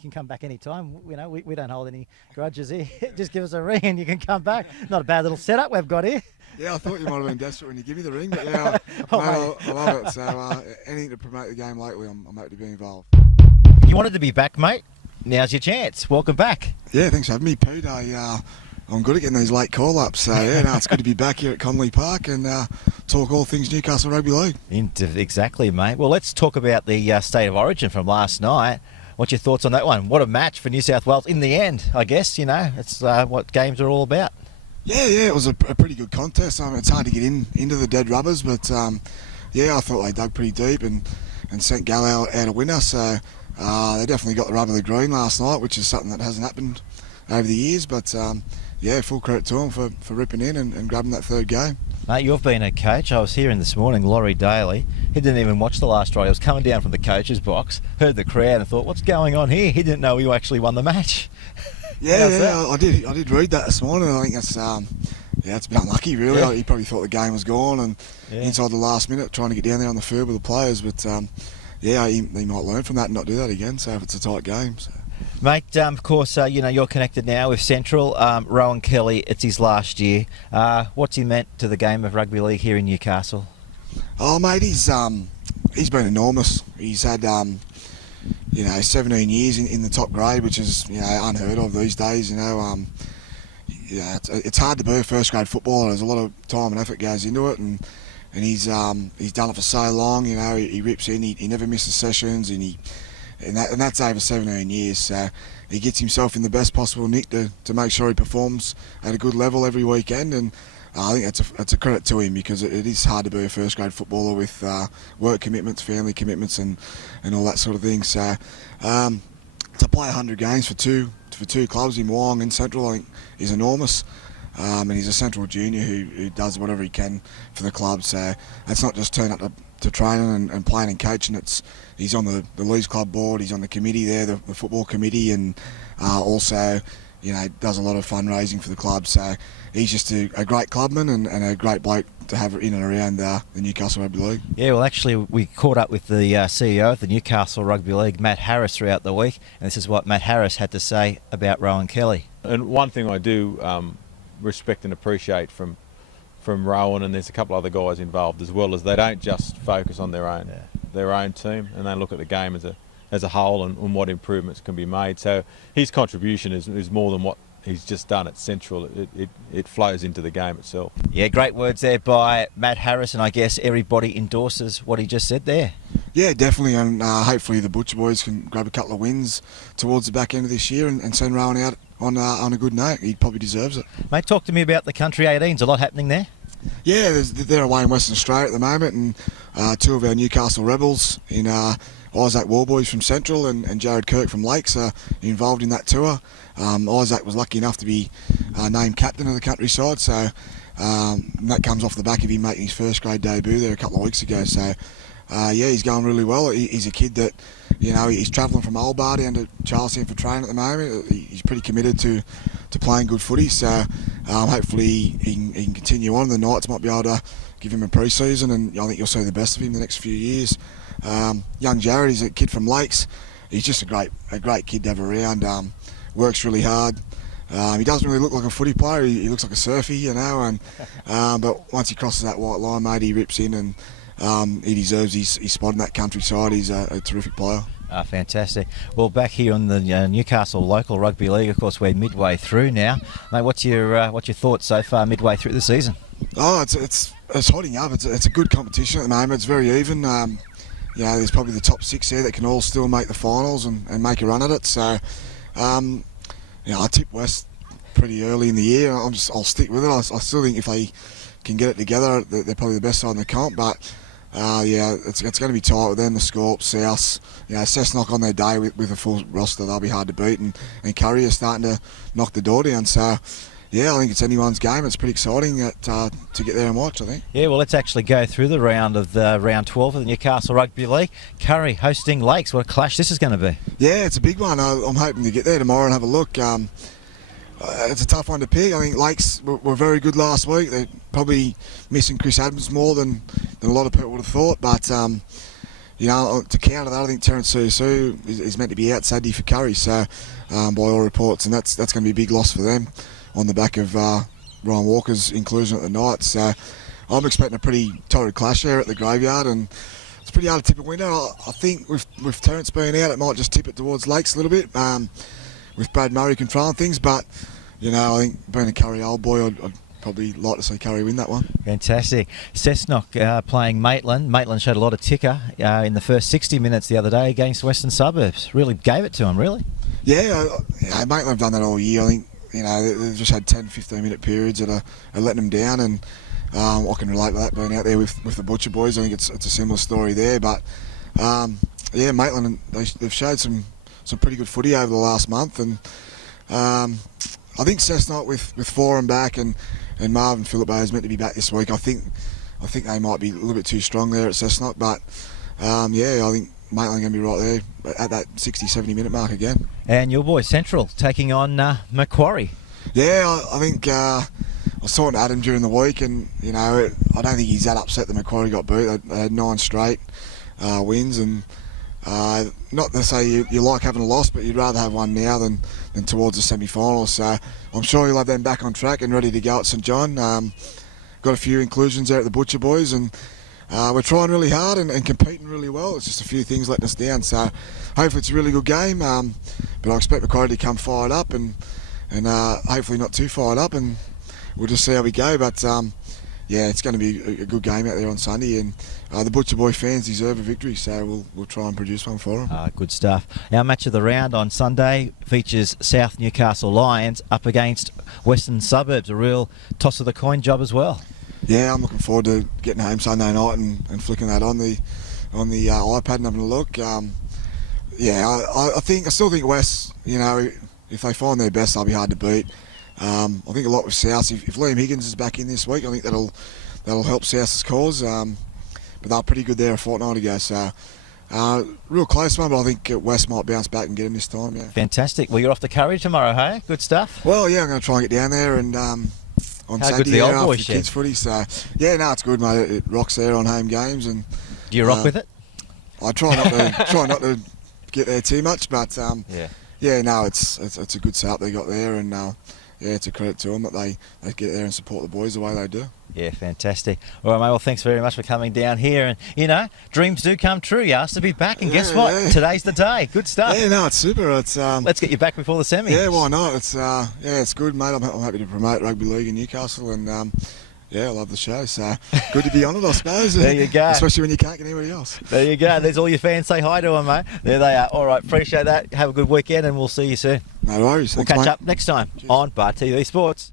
can come back any time. You know, we don't hold any grudges here. Just give us a ring and you can come back. Not a bad little setup we've got here. Yeah, I thought you might have been desperate when you give me the ring, but yeah, I love it. So anything to promote the game lately, I'm happy to be involved. You wanted to be back, mate. Now's your chance. Welcome back. Yeah, thanks for having me, Pete. I'm good at getting these late call-ups, so yeah, no, it's good to be back here at Conley Park and talk all things Newcastle Rugby League. Exactly, mate. Well, let's talk about the State of Origin from last night. What's your thoughts on that one? What a match for New South Wales in the end, I guess. You know, it's what games are all about. Yeah, it was a pretty good contest. It's hard to get into the dead rubbers, but yeah, I thought they dug pretty deep and sent Gal out a winner, so they definitely got the rub of the green last night, which is something that hasn't happened over the years, but yeah, full credit to them for ripping in and grabbing that third game. Mate, you've been a coach. I was hearing this morning, Laurie Daly, he didn't even watch the last try. He was coming down from the coach's box, heard the crowd and thought, what's going on here? He didn't know you actually won the match. Yeah, I did read that this morning. I think that's it's a bit unlucky, really. Yeah. He probably thought the game was gone and inside the last minute trying to get down there on the field with the players, but yeah, he might learn from that and not do that again, so if it's a tight game. So. Mate, of course, you know, you're connected now with Central. Rowan Kelly, it's his last year. What's he meant to the game of rugby league here in Newcastle? Oh, mate, he's been enormous. He's had 17 years in the top grade, which is unheard of these days. It's hard to be a first grade footballer. There's a lot of time and effort goes into it, and he's done it for so long. You know, he rips in. He never misses sessions, and that's over 17 years. So he gets himself in the best possible nick to make sure he performs at a good level every weekend, and I think that's a credit to him, because it is hard to be a first grade footballer with work commitments, family commitments, and all that sort of thing. So to play 100 games for two clubs in Wyong and Central, I think is enormous. And he's a Central junior who does whatever he can for the club. So it's not just turn up to training and playing and coaching. He's on the Leeds Club board. He's on the committee there, the football committee, and also does a lot of fundraising for the club. So he's just a great clubman and a great bloke to have in and around the Newcastle Rugby League. Yeah, well, actually, we caught up with the CEO of the Newcastle Rugby League, Matt Harris, throughout the week, and this is what Matt Harris had to say about Rowan Kelly. And one thing I do respect and appreciate from Rowan, and there's a couple other guys involved as well, is they don't just focus on their own team, and they look at the game as a whole and what improvements can be made. So his contribution is more than what he's just done at Central. It flows into the game itself. Yeah, great words there by Matt Harris, and I guess everybody endorses what he just said there. Yeah, definitely, and hopefully the Butcher boys can grab a couple of wins towards the back end of this year and send Rowan out on a good note. He probably deserves it. Mate, talk to me about the Country 18s. A lot happening there? Yeah, they're away in Western Australia at the moment, and two of our Newcastle Rebels in Isaac Warboys from Central and Jared Kirk from Lakes are involved in that tour. Isaac was lucky enough to be named captain of the countryside, so that comes off the back of him making his first grade debut there a couple of weeks ago. So yeah, he's going really well. He's a kid that he's travelling from Old Bar down to Charlestown for training at the moment. He's pretty committed to playing good footy, so hopefully he can continue on. The Knights might be able to give him a pre-season, and I think you'll see the best of him the next few years. Young Jared, he's a kid from Lakes. He's just a great kid to have around. Works really hard. He doesn't really look like a footy player. He looks like a surfy, but once he crosses that white line, mate, he rips in, and he deserves his spot in that countryside. He's a terrific player. Fantastic. Well, back here on the Newcastle local rugby league, of course, we're midway through now. Mate, what's your thoughts so far midway through the season? Oh, it's hotting up. It's a good competition at the moment. It's very even. There's probably the top six there that can all still make the finals and make a run at it. So, I tip West pretty early in the year. I'll stick with it. I still think if they can get it together, they're probably the best side in the comp. But it's going to be tight with them, the Scorps, South. Cessnock on their day with a full roster, they'll be hard to beat, and Kurri are starting to knock the door down. So, yeah, I think it's anyone's game. It's pretty exciting to get there and watch, I think. Yeah, well, let's actually go through the round 12 of the Newcastle Rugby League. Kurri hosting Lakes. What a clash this is going to be. Yeah, it's a big one. I'm hoping to get there tomorrow and have a look. It's a tough one to pick. I think Lakes were very good last week. They're probably missing Chris Adams more than a lot of people would have thought. But, you know, to counter that, I think Terence Susu is meant to be out Saturday for Kurri, so by all reports, and that's going to be a big loss for them on the back of Ryan Walker's inclusion at the night. So I'm expecting a pretty torrid clash there at the graveyard, and it's pretty hard to tip a winner. I think with Terence being out, it might just tip it towards Lakes a little bit, with Brad Murray controlling things, but you know, I think being a Kurri old boy, I'd probably like to see Kurri win that one. Fantastic. Cessnock playing Maitland. Maitland showed a lot of ticker in the first 60 minutes the other day against Western Suburbs. Really gave it to him, really. Yeah, Maitland have done that all year. I think, you know, they've just had 10-15 minute periods that are letting them down, and I can relate to that being out there with the Butcher boys. I think it's a similar story there, but yeah, Maitland, they've showed some pretty good footy over the last month, and I think Cessnock with Forum back and Marvin Philippe is meant to be back this week. I think they might be a little bit too strong there at Cessnock, but yeah, I think Maitland going to be right there at that 60-70 minute mark again. And your boy Central taking on Macquarie. Yeah, I think I was talking to Adam during the week, and you know, I don't think he's that upset that Macquarie got beat. They had 9 straight wins, and not to say you like having a loss, but you'd rather have one now than towards the semi-finals. So I'm sure you'll have them back on track and ready to go at St John. Got a few inclusions there at the Butcher boys, and we're trying really hard and competing really well. It's just a few things letting us down. So hopefully it's a really good game, but I expect Macquarie to come fired up and hopefully not too fired up, and we'll just see how we go. But yeah, it's going to be a good game out there on Sunday, and the Butcher Boy fans deserve a victory, so we'll try and produce one for them. Good stuff. Our match of the round on Sunday features South Newcastle Lions up against Western Suburbs, a real toss of the coin job as well. Yeah, I'm looking forward to getting home Sunday night and flicking that on the iPad and having a look. Yeah, I still think West, you know, if they find their best, they'll be hard to beat. I think a lot with South. If Liam Higgins is back in this week, I think that'll help South's cause. But they were pretty good there a fortnight ago, so real close one. But I think West might bounce back and get him this time. Yeah. Fantastic. Well, you're off to Kurri tomorrow, hey? Good stuff. Well, yeah, I'm going to try and get down there and on How Saturday good's the old boy after shed? kids footy. So yeah, no, it's good, mate. It rocks there on home games, and Do you rock with it? I try not to get there too much, but yeah, no, it's a good setup they got there, and yeah, it's a credit to them that they get there and support the boys the way they do. Yeah, fantastic. All right, mate, well, thanks very much for coming down here. And, you know, dreams do come true. You asked to be back, and guess what? Yeah. Today's the day. Good stuff. Yeah, no, it's super. It's Let's get you back before the semis. Yeah, why not? It's yeah, it's good, mate. I'm happy to promote rugby league in Newcastle, and yeah, I love the show. So good to be on it, I suppose. There you go. Especially when you can't get anybody else. There you go. There's all your fans. Say hi to them, mate. There they are. All right, appreciate that. Have a good weekend, and we'll see you soon. No worries. We'll Thanks, catch mate. up next time on Bar TV Sports.